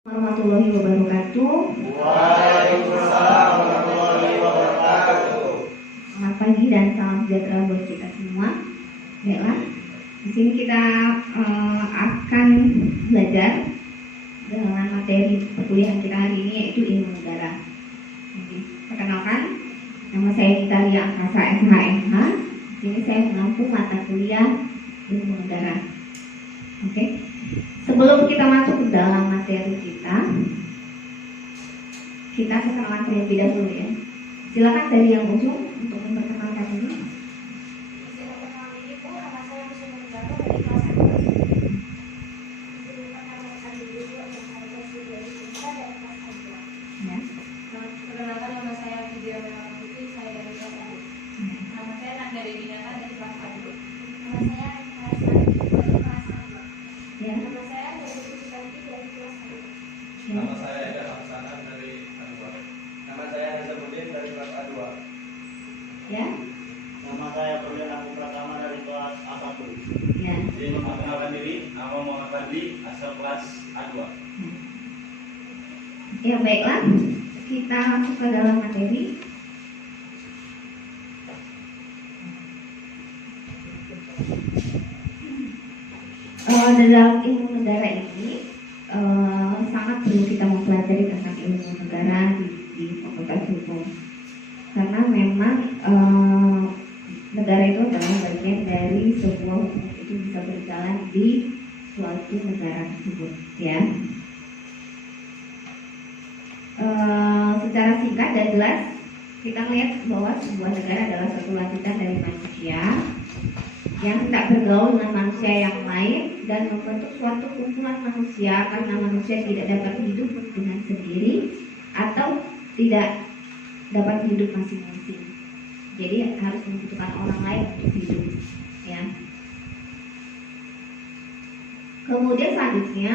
Warahmatullahi wabarakatuh. Waalaikumsalam warahmatullahi wabarakatuh. Selamat pagi dan salam sejahtera buat kita semua. Baiklah, di sini kita akan belajar dengan materi perkuliahan kita hari ini, yaitu ilmu negara. Jadi, perkenalkan, nama saya Gita Lia Angkasa SHMH. Di sini saya menempuh mata kuliah ilmu negara. Oke. Sebelum kita masuk ke dalam materi kita perkenalan terlebih dahulu ya. Silakan dari yang ujung untuk memperkenalkan ini. Ya. Perkenalkan, nama saya Vidya Melana Putri, saya dari kelas 1. Nama saya Nanda Dedinata dari kelas 1. Nama saya Eka dari kelas 1. Ya. Nama saya Dari Susanti dari kelas 1. Ya. Nama saya Eka Haksana dari A2. Nama saya Reza Budin dari kelas A2. Ya. Nama saya Purwin Agung Pratama dari kelas A1. Ya. Jadi memperkenalkan diri, nama Muhammad Fadli, asal kelas A2. Ya, baiklah. Kita masuk ke dalam materi. Dalam ilmu negara ini sangat perlu kita mempelajari tentang ilmu negara di Fakultas Hukum, karena memang negara itu adalah bagian dari sebuah hukum itu bisa berjalan di suatu negara tersebut, ya. Secara singkat dan jelas kita melihat bahwa sebuah negara adalah satu lanjutan dari manusia yang tidak bergaul dengan manusia yang lain dan membentuk suatu kumpulan manusia, karena manusia tidak dapat hidup dengan sendiri atau tidak dapat hidup masing-masing. Jadi harus membutuhkan orang lain untuk hidup, ya. Kemudian selanjutnya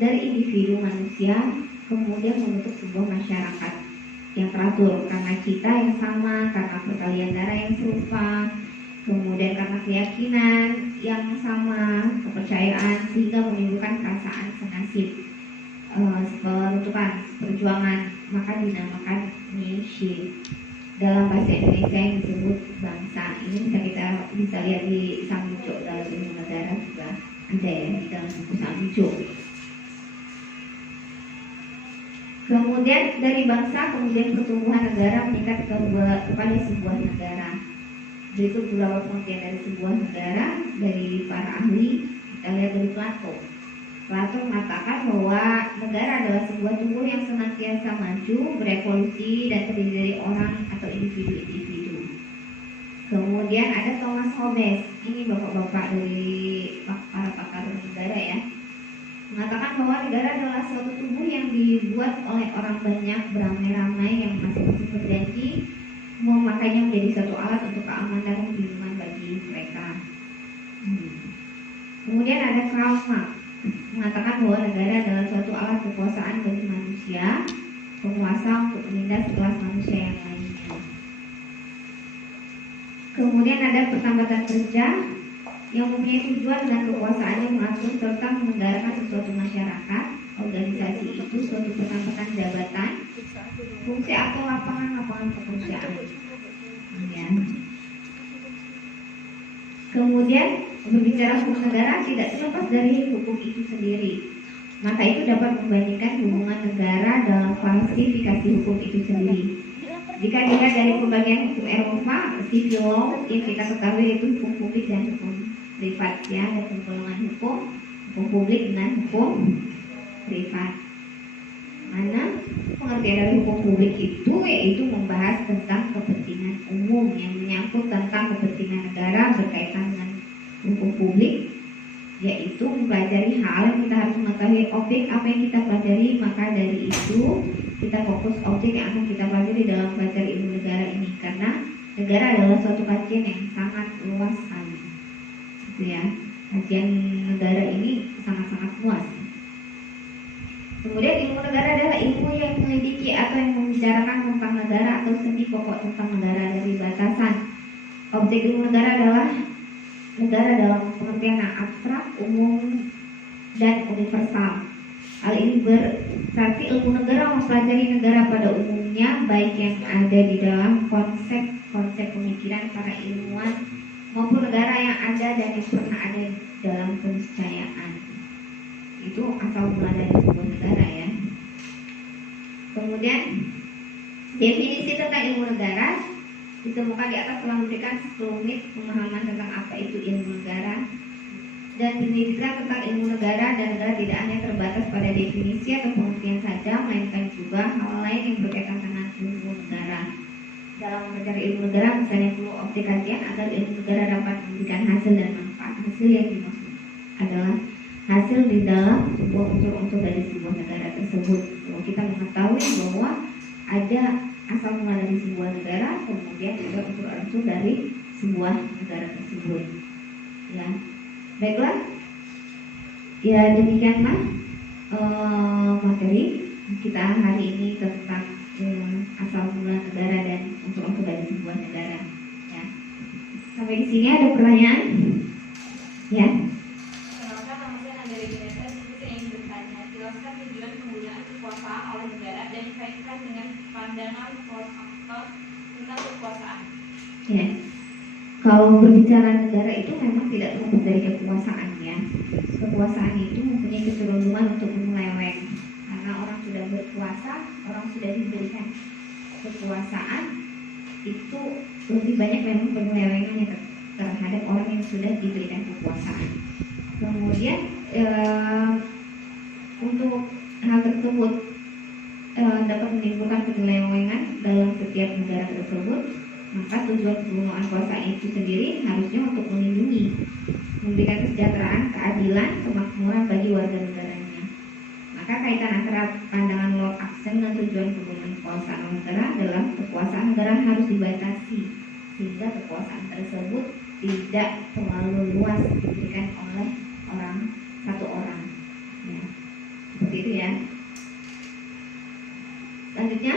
dari individu manusia kemudian membentuk sebuah masyarakat yang teratur karena cita yang sama, karena perkalian darah yang serupa, kemudian karena keyakinan yang sama, kepercayaan, sehingga menimbulkan perasaan senasib, penutupan, perjuangan, maka dinamakan nation. Dalam bahasa Indonesia yang disebut bangsa. Ini bisa lihat di Sambico dalam ilmu negara juga ada ya di dalam buku Sambico. Kemudian dari bangsa, kemudian pertumbuhan negara meningkat kepada sebuah negara. Berikut beberapa pengertian dari sebuah negara dari para ahli. Kita lihat dari Plato. Plato mengatakan bahwa negara adalah sebuah tubuh yang senantiasa maju, berevolusi, dan terdiri dari orang atau individu-individu. Kemudian ada Thomas Hobbes. Ini bapak-bapak dari para pakar negara ya. Mengatakan bahwa negara adalah suatu tubuh yang dibuat oleh orang banyak beramai-ramai yang masing-masing berjanji memakainya menjadi satu alat untuk keamanan dan perlindungan bagi mereka. Kemudian ada Karl Marx mengatakan bahwa negara adalah suatu alat kekuasaan bagi manusia, penguasa untuk menindas kelas manusia yang lainnya. Kemudian ada Persahabatan Kerja yang mempunyai tujuan dan kekuasaannya mengatur serta menyelenggarakan sesuatu masyarakat. Organisasi itu suatu persahabatan jabatan, fungsi atau lapangan pekerjaan. Ya. Kemudian berbicara hukum negara tidak terlepas dari hukum itu sendiri. Maka itu dapat membandingkan hubungan negara dalam klasifikasi hukum itu sendiri. Jika dilihat dari pembagian hukum Eropa, civil law yang kita ketahui itu hukum publik dan hukum privat, ya, ada penggolongan hukum publik dan hukum privat. Mana pengertian dari hukum publik itu yaitu membahas tentang kepentingan umum yang menyangkut tentang kepentingan negara berkaitan dengan hukum publik, yaitu mempelajari hal yang kita harus mengetahui objek apa yang kita pelajari, maka dari itu kita fokus objek yang akan kita pelajari dalam belajar ilmu negara ini, karena negara adalah suatu kajian yang sangat luas sekali, gitu ya. Kajian negara ini sangat-sangat luas. Kemudian ilmu negara adalah ilmu yang menyelidiki atau yang membicarakan tentang negara atau sendi pokok tentang negara dari batasan. Objek ilmu negara adalah negara dalam pengertian yang abstrak, umum, dan universal. Hal ini berarti ilmu negara mempelajari negara pada umumnya, baik yang ada di dalam konsep pemikiran para ilmuwan maupun negara yang ada dan yang pernah ada dalam keniscayaan. Itu asal mula dari sebuah negara ya. Kemudian definisi tentang ilmu negara ditemukan di atas telah memberikan sekelumit pemahaman tentang apa itu ilmu negara, dan pendidikan tentang ilmu negara dan negara tidak hanya terbatas pada definisi atau pengertian saja, melainkan juga hal lain yang berkaitan dengan ilmu negara. Dalam mempelajari ilmu negara misalnya perlu opsi kajian agar ilmu negara dapat memberikan hasil dan manfaat. Hasil yang dimaksud adalah hasil di dalam sebuah unsur-unsur dari sebuah negara tersebut. Kalau kita mengetahui bahwa ada asal mula dari sebuah negara, kemudian ada unsur-unsur dari sebuah negara tersebut. Ya, baiklah. Ya demikianlah materi kita hari ini tentang asal mula negara dan unsur-unsur dari sebuah negara. Ya. Sampai di sini ada pertanyaan? Ya. Kenalkan, nama saya Nagari Ginesa. Saya ingin bertanya, jelaskan tujuan penggunaan kekuasaan oleh negara dan dikaitkan dengan pandangan faktor tentang kekuasaan. Ya. Kalau berbicara negara itu memang tidak terlepas dari kekuasaan ya. Kekuasaan itu mempunyai kecenderungan untuk menyeleweng. Karena orang sudah berkuasa, orang sudah diberikan kekuasaan, itu lebih banyak memang penyelewengan yang terhadap orang yang sudah diberikan kekuasaan. Kemudian untuk hal tersebut dapat menimbulkan penyelewengan dalam setiap negara tersebut, maka tujuan penggunaan kuasa itu sendiri harusnya untuk melindungi, memberikan kesejahteraan, keadilan, kemakmuran bagi warga negaranya. Maka kaitan antara pandangan Lord Acton dan tujuan penggunaan kekuasaan negara adalah kekuasaan negara harus dibatasi sehingga kekuasaan tersebut tidak terlalu luas diberikan oleh satu orang. Ya, seperti itu ya. Selanjutnya.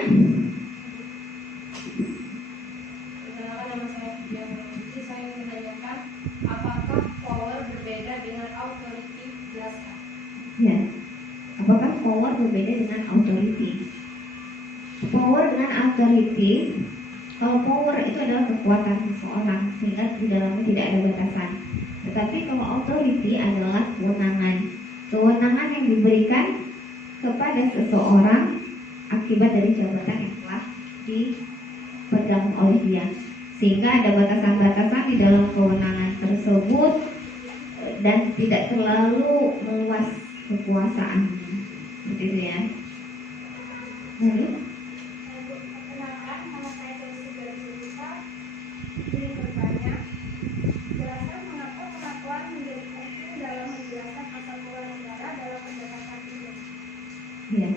Perkenalkan, nama saya Fidia Putri. Saya ingin menanyakan, apakah power berbeda dengan authority? Jelaskan. Ya. Apakah power berbeda dengan authority? Power dengan authority, kalau power itu adalah kekuatan seseorang sehingga di dalamnya tidak ada batasan. Tetapi kalau authority adalah kewenangan yang diberikan kepada seseorang akibat dari jabatan yang telah dipegang oleh dia, sehingga ada batasan-batasan di dalam kewenangan tersebut dan tidak terlalu meluas kekuasaan. Seperti itu ya. Lalu Perkenalkan, nama saya Chelsea Garusa. Ingin bertanya, jelaskan mengapa pengakuan menjadi penting dalam menjelaskan asal mula negara dalam pendekatan ini. ya,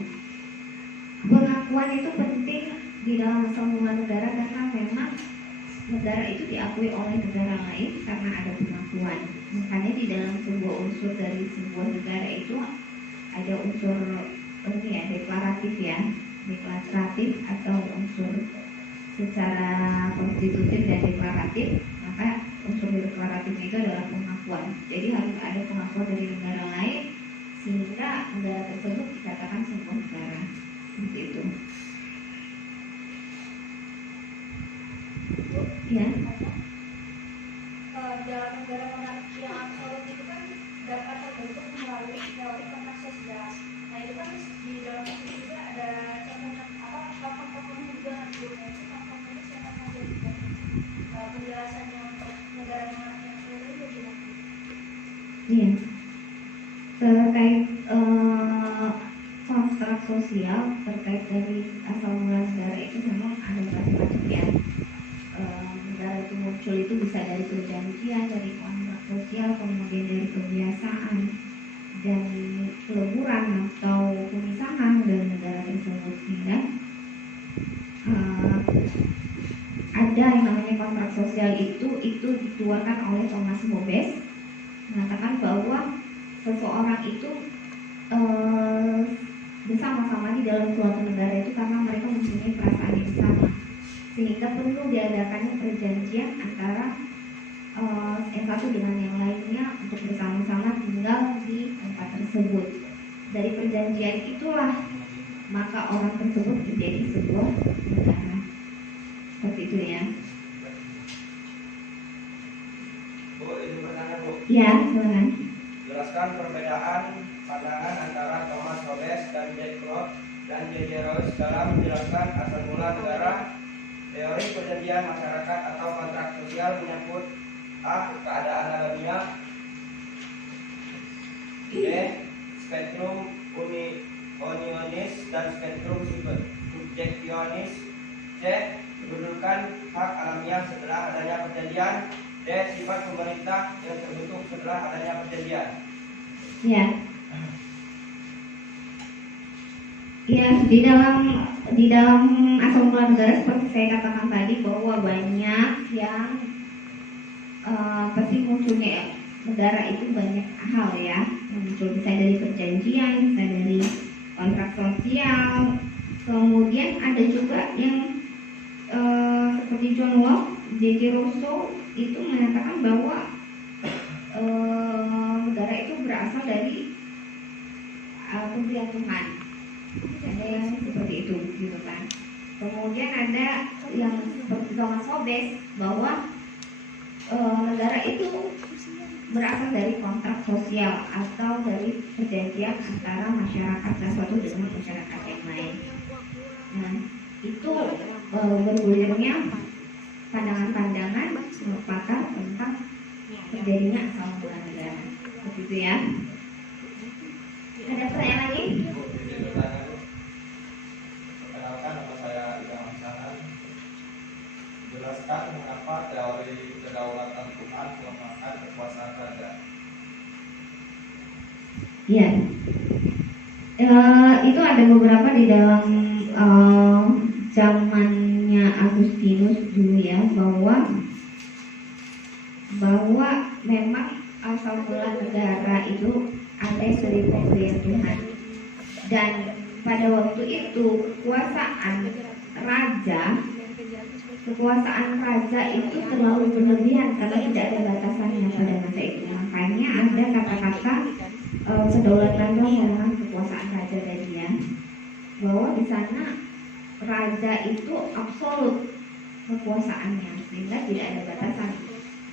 pengakuan itu penting di dalam asal mula negara karena memang negara itu diakui oleh negara lain karena ada pengakuan. Makanya di dalam sebuah unsur dari sebuah negara itu ada unsur ini ya, deklaratif atau unsur secara konstitutif dan deklaratif. Maka unsur deklaratifnya itu adalah pengakuan. Jadi harus ada pengakuan dari negara lain sehingga negara tersebut dikatakan sebuah negara. Seperti itu. Ya. Dalam negara monarki yang absolut itu kan dapat terbentuk melalui teori kontrak sosial. Nah itu kan di dalam itu juga ada tokoh-tokohnya juga nanti itu tokoh-tokohnya siapa saja juga. Penjelasannya untuk negara monarki yang absolut itu bagaimana? Iya. Terkait kontrak sosial terkait dari asal mula negara itu memang ada macam-macam ya. Negara itu muncul itu bisa dari perjanjian, dari kontrak sosial, kemudian dari kebiasaan dan peleburan atau pemisahan dari negara tersebut. Sehingga ada yang namanya kontrak sosial itu dikeluarkan oleh Thomas Hobbes, mengatakan bahwa seseorang itu bersama-sama di dalam suatu negara itu karena mereka mempunyai perasaan yang sama, sehingga perlu diadakannya perjanjian antara yang satu dengan yang lainnya untuk bersama-sama tinggal di tempat tersebut. dari perjanjian itulah maka orang tersebut menjadi sebuah negara. Seperti itu ya. Bu, ini pertanyaan Bu. Ya, silakan. Jelaskan perbedaan pandangan antara Thomas Hobbes dan Jack Locke dan J.J. Rawls dalam menjelaskan asal mula negara. Teori perjanjian masyarakat atau kontrak sosial menyangkut A. Keadaan alamiah, B. Spektrum unionis dan spektrum subjektionis, C. Kedudukan hak alamiah setelah adanya perjanjian, D. Sifat pemerintah yang terbentuk setelah adanya perjanjian. Ya. Ya, di dalam asal mula negara seperti saya katakan tadi bahwa banyak yang pasti munculnya negara itu banyak hal ya yang muncul, bisa dari perjanjian, bisa dari kontrak sosial, kemudian ada juga yang seperti John Locke, J.J. Rousseau itu mengatakan bahwa negara itu berasal dari pemberian Tuhan. Ada yang seperti itu gitu kan. Kemudian ada yang seperti Thomas Hobbes bahwa negara itu berasal dari kontrak sosial atau dari perjanjian antara masyarakat satu dengan masyarakat yang lain. Nah, itu bergulirnya pandangan-pandangan pakar tentang terjadinya asal mula negara. Begitu ya. Ada pertanyaan lagi? Bu, ini pertanyaan Bu. Perkenalkan, nama saya Ida Mansanan. Jelaskan mengapa teori kedaulatan Tuhan melemahkan kekuasaan raja. Iya. Itu ada beberapa di dalam zamannya Agustinus dulu ya, bahwa memang asal mula negara itu ada dari pemberian Tuhan, dan pada waktu itu kekuasaan raja itu terlalu berlebihan karena tidak ada batasannya pada masa itu. Makanya ada kata-kata kedaulatan dalam kekuasaan raja tadi ya, bahwa di sana raja itu absolut kekuasaannya sehingga tidak ada batasan,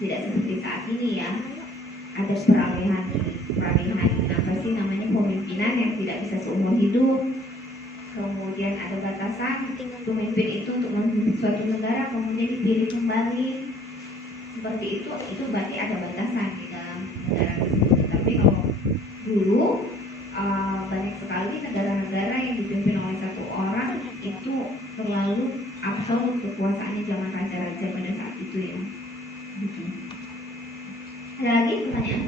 tidak seperti saat ini ya, ada peralihan apa sih namanya, pemimpinan yang tidak bisa seumur hidup. Kemudian ada batasan pemimpin itu untuk memimpin suatu negara kemudian dipilih kembali. Seperti itu berarti ada batasan di dalam negara tersebut. Tapi kalau dulu banyak sekali negara-negara yang dipimpin oleh satu orang itu terlalu absolut kekuasaannya zaman raja-raja pada saat itu ya. Gitu. Ada lagi pertanyaan?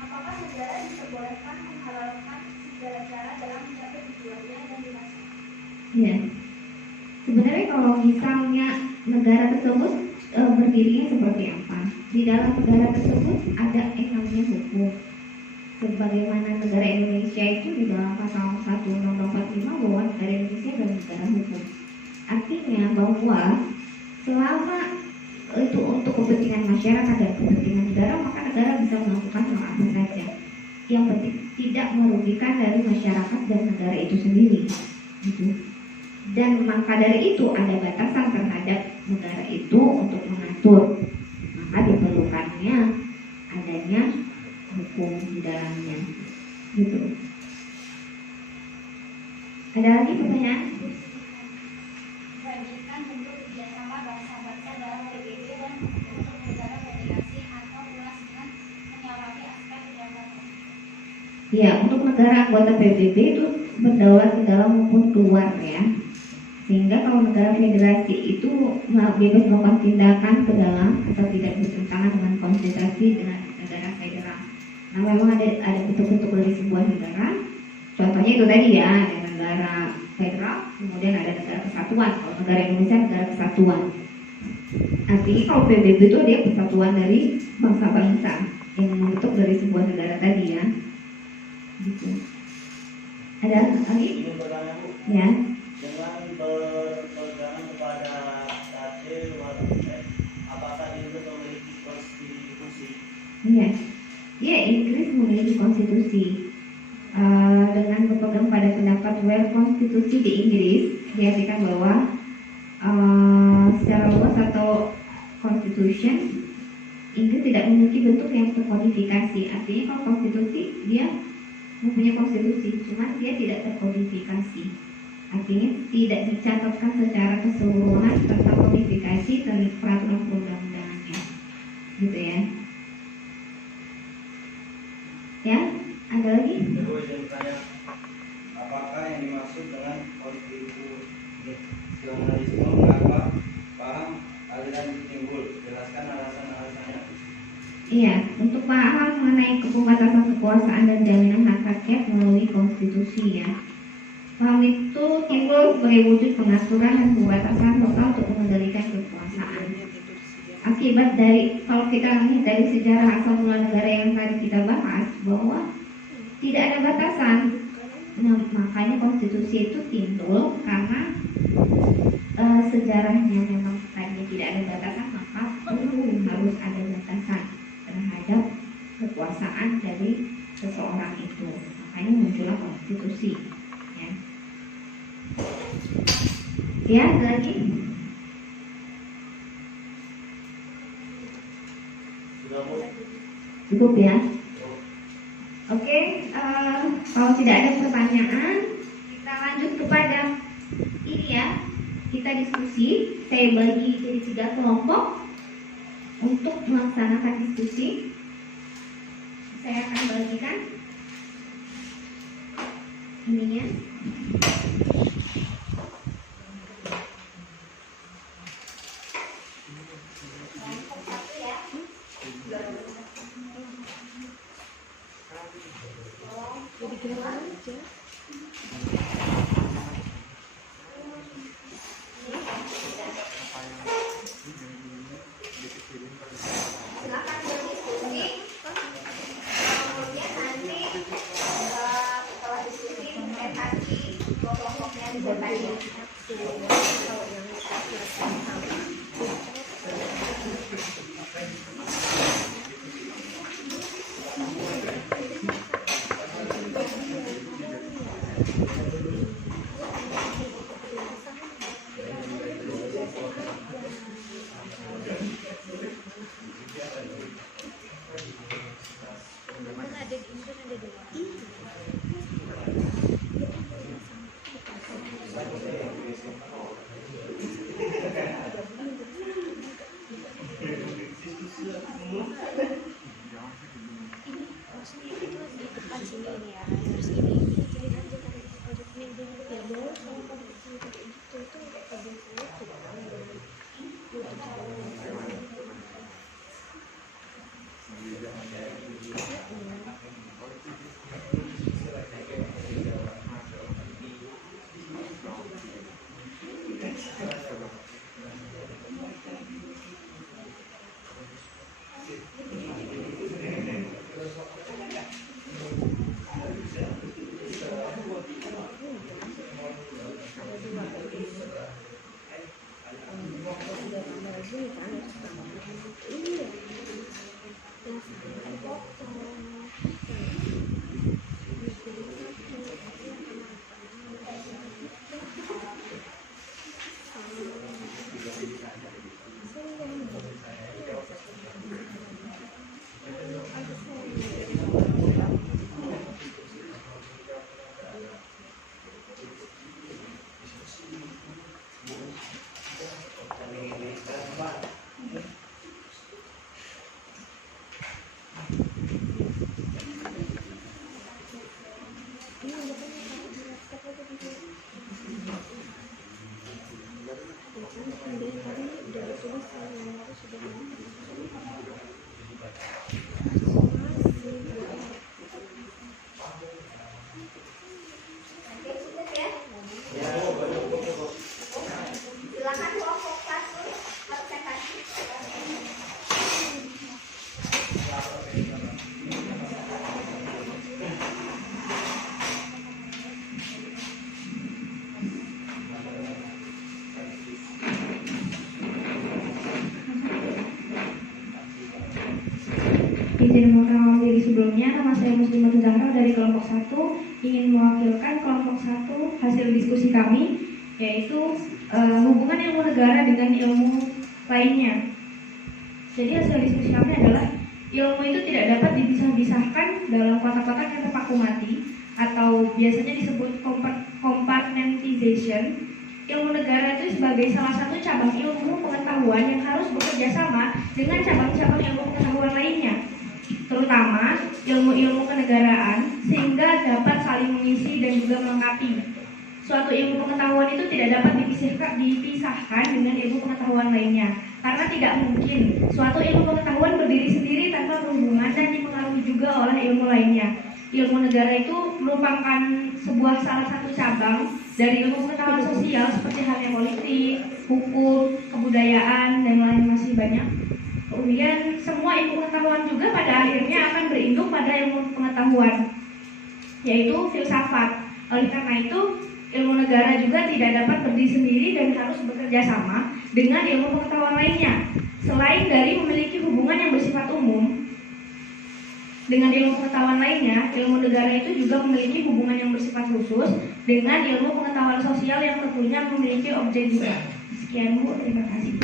Apakah negara diperbolehkan menghalalkan segala cara dalam mencapai tujuannya dan dirasakan? Ya. Sebenarnya kalau misalnya negara tersebut berdirinya seperti apa? Di dalam negara tersebut ada yang namanya hukum. Sebagaimana negara Indonesia itu di dalam pasal 1 Undang-Undang 45 bahwa negara Indonesia adalah negara hukum. Artinya bahwa selama itu untuk kepentingan masyarakat dan kepentingan negara, maka negara bisa melakukan hal apa saja yang penting tidak merugikan dari masyarakat dan negara itu sendiri gitu. Dan maka dari itu ada batasan terhadap negara itu untuk mengatur, maka diperlukannya adanya hukum di dalamnya gitu. Ada lagi pertanyaan? Bandingkan bentuk kerjasama bangsa-bangsa dalam PBB dan untuk negara federasi atau luas dengan menyamai aspek kedaulatan. Ya, untuk negara anggota PBB itu berdaulat di dalam maupun keluar ya. Sehingga kalau negara federasi itu bebas melakukan tindakan ke dalam atau tidak bertentangan dengan konsentrasi dengan negara federal. Nah, memang ada bentuk-bentuk dari sebuah negara. Contohnya itu tadi ya, ada negara federal, kemudian ada negara kesatuan. Kalau negara Indonesia negara kesatuan. Artinya kalau PBB itu dia persatuan dari bangsa-bangsa yang membentuk dari sebuah negara tadi ya. Gitu. Ada lagi? Ini pertanyaan Bu. Ya. Dengan berpegangan kepada State Water, apakah Inggris memiliki konstitusi? Iya. Ya, Inggris memiliki konstitusi. dengan berpegang pada pendapat well konstitusi di Inggris, diartikan bahwa secara luas atau constitution Inggris tidak memiliki bentuk yang terkodifikasi. Artinya kalau konstitusi dia mempunyai konstitusi, cuman dia tidak terkodifikasi. Artinya tidak dicatatkan secara keseluruhan serta kodifikasi dan peraturan perundang-undangannya, gitu ya. Ya, ada lagi? Terus yang bertanya, apakah yang dimaksud dengan konstitusionalisme? Mengapa paham aliran itu timbul? Jelaskan alasan-alasannya. Iya, untuk paham mengenai pembatasan kekuasaan dan jaminan hak rakyat melalui konstitusi ya. Paham itu timbul sebagai wujud pengaturan dan pembatasan total untuk mengendalikan kekuasaan. Akibat dari, kalau kita lihat dari sejarah asal mula negara yang tadi kita bahas, bahwa tidak ada batasan. Nah, makanya konstitusi itu timbul karena sejarahnya memang tadinya tidak ada batasan, maka harus ada batasan terhadap kekuasaan dari seseorang itu. Makanya muncullah konstitusi. Ya, ada lagi? Cukup ya. Oke, kalau tidak ada pertanyaan, kita lanjut kepada ini ya. Kita diskusi. Saya bagi jadi 3 kelompok untuk melaksanakan diskusi. Saya akan bagikan ininya. Silakan berdiskusi. Kemudian nanti setelah diskusi presentasi kelompoknya bertanya. sebelumnya, nama saya Muslimah Zahra dari kelompok 1 ingin mewakilkan kelompok 1 hasil diskusi kami, yaitu hubungan ilmu negara dengan ilmu lainnya. Jadi hasil diskusi kami adalah ilmu itu tidak dapat dipisah-pisahkan dalam kotak-kotak yang terpaku mati atau biasanya disebut compartmentalization. Ilmu negara itu sebagai salah satu cabang ilmu pengetahuan yang harus bekerja sama dengan cabang-cabang ilmu pengetahuan lainnya, terutama ilmu-ilmu kenegaraan, sehingga dapat saling mengisi dan juga melengkapi. Suatu ilmu pengetahuan itu tidak dapat dipisahkan dengan ilmu pengetahuan lainnya, karena tidak mungkin suatu ilmu pengetahuan berdiri sendiri tanpa berhubungan dan dipengaruhi juga oleh ilmu lainnya. Ilmu negara itu merupakan sebuah salah satu cabang dari ilmu pengetahuan sosial seperti halnya politik, hukum, kebudayaan, dan lain masih banyak. Kemudian semua ilmu pengetahuan juga pada akhirnya akan berinduk pada ilmu pengetahuan, yaitu filsafat. Oleh karena itu, ilmu negara juga tidak dapat berdiri sendiri dan harus bekerja sama dengan ilmu pengetahuan lainnya. Selain dari memiliki hubungan yang bersifat umum dengan ilmu pengetahuan lainnya, ilmu negara itu juga memiliki hubungan yang bersifat khusus dengan ilmu pengetahuan sosial yang tentunya memiliki objek juga. Sekian Bu, terima kasih.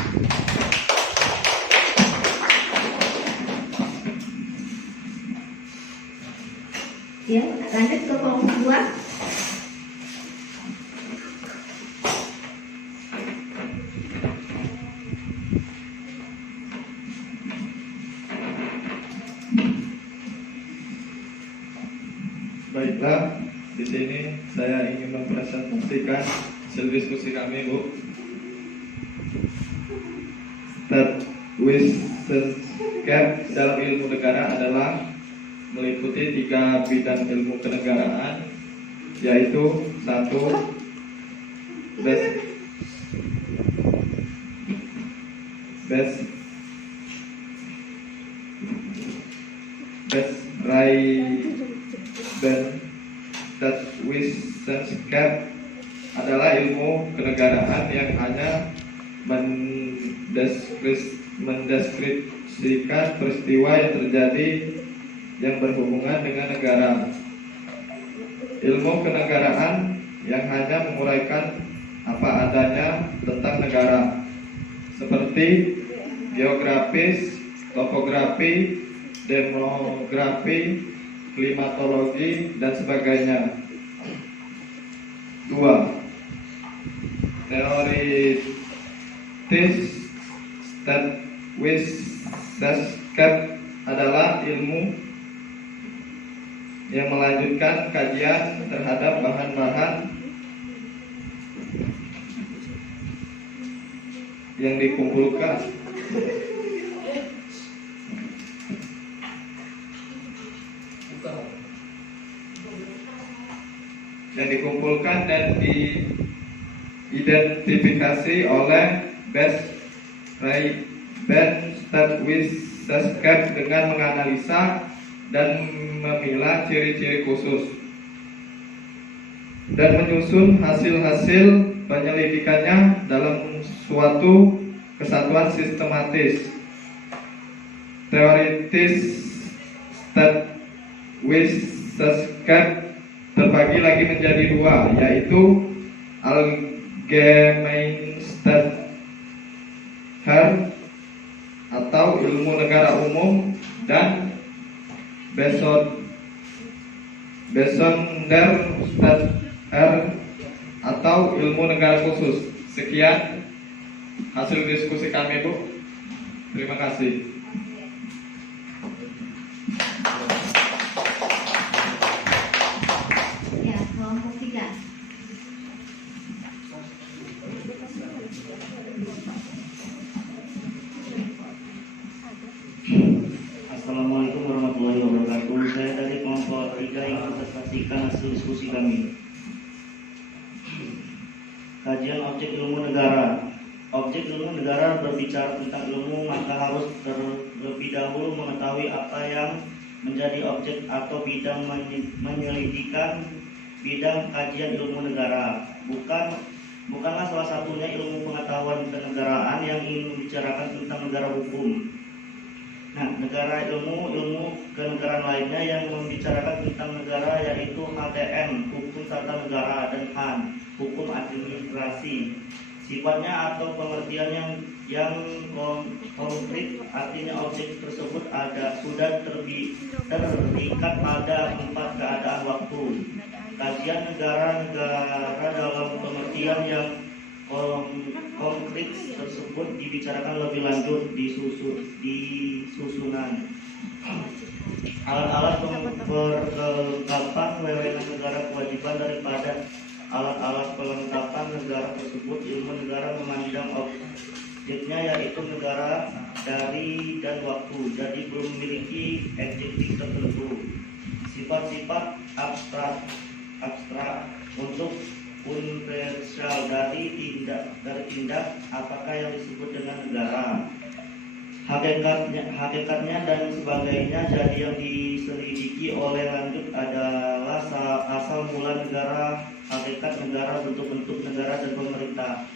Ya, lanjut ke kelompok 2. Baiklah, di sini saya ingin mempresentasikan hasil diskusi kami, Bu. Statuwiskap dalam ilmu negara adalah meliputi 3 bidang ilmu kenegaraan, yaitu 1. Statuwiskap adalah ilmu kenegaraan yang hanya mendeskripsikan peristiwa yang terjadi yang berhubungan dengan negara. Ilmu kenegaraan yang hanya menguraikan apa adanya tentang negara, seperti geografis, topografi, demografi, klimatologi, dan sebagainya. 2. Teoritis statuwiskap adalah ilmu yang melanjutkan kajian terhadap bahan-bahan yang dikumpulkan dan diidentifikasi oleh statuwiskap dengan menganalisa dan memilah ciri-ciri khusus dan menyusun hasil-hasil penyelidikannya dalam suatu kesatuan sistematis. Teoritis statuwiskap terbagi lagi menjadi 2, yaitu Allgemeinstadtrecht atau ilmu negara umum dan Besonderstadtrecht atau ilmu negara khusus. Sekian hasil diskusi kami, Bu. Terima kasih. Ya, kelompok 3. Assalamualaikum warahmatullahi wabarakatuh. Saya dari kelompok 3 yang presentasikan hasil diskusi kami. Kajian objek ilmu negara. Objek ilmu negara berbicara tentang ilmu, maka harus terlebih dahulu mengetahui apa yang menjadi objek atau bidang penyelidikan bidang kajian ilmu negara. Bukanlah salah satunya ilmu pengetahuan kenegaraan yang ingin membicarakan tentang negara hukum. Nah, negara ilmu kenegaraan lainnya yang membicarakan tentang negara yaitu HTM, hukum tata negara, dan HAN, hukum administrasi. Sifatnya atau pengertian yang konkret, artinya objek tersebut sudah terikat pada 4 keadaan waktu. Kajian negara-negara dalam pengertian yang konkret tersebut dibicarakan lebih lanjut di susunan. Alat-alat perlengkapan wewenang negara, kewajiban daripada alat-alat perlengkapan negara tersebut. Ilmu negara memandang objeknya yaitu negara dari dan waktu, jadi belum memiliki adjektif tertentu. Sifat-sifat abstrak untuk universal dari tindak apakah yang disebut dengan negara, hakikatnya dan sebagainya. Jadi yang diselidiki oleh lanjut adalah asal mula negara, hakikat negara, bentuk-bentuk negara, dan pemerintah.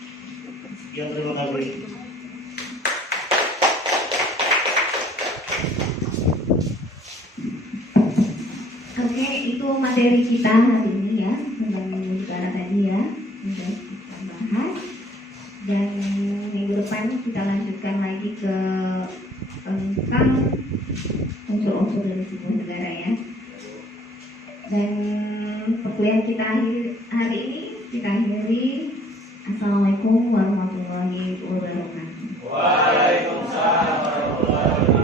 Sekian, terima kasih. Oke, itu materi kita hari ini ya, tentang negara tadi ya, sudah kita bahas. Dan minggu depan kita lanjutkan lagi ke tentang unsur-unsur dari sebuah negara ya. Dan perkuliahan kita hari ini kita akhiri. Assalamualaikum warahmatullahi wabarakatuh. Waalaikumsalam warahmatullahi wabarakatuh.